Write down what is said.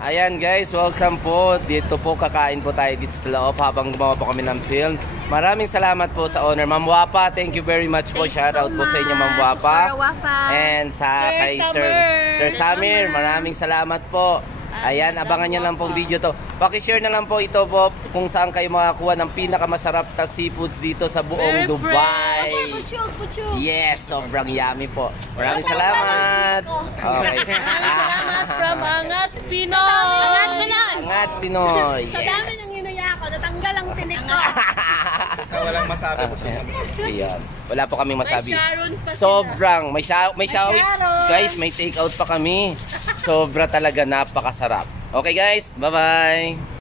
Ayan guys, welcome po. Dito po kakain po tayo dito sa loob habang gumawa po kami ng film. Maraming salamat po sa owner. Ma'am Wapa, thank you very much po. Shout out po sa inyo Ma'am Wapa. And sa kay Sir Samir, maraming salamat po. Ayan, abangan nyo lang pong video to. Pakishare na lang po ito po kung saan kayo makakuha ng pinakamasarap na seafoods dito sa buong Dubai. Yes, sobrang yummy po. Maraming salamat. Okay. Salamat from Angat Pinoy. Angat Pinoy. Sa dami ng inuya ko, natanggal ang tinik ko. Walang masabi po. Ayan. Wala po kaming masabi. May Sharon pa sila. Sobrang. May shawit. Sharon. Guys, may take out pa kami. Sobra talaga, napakasarap. Okay guys, bye-bye.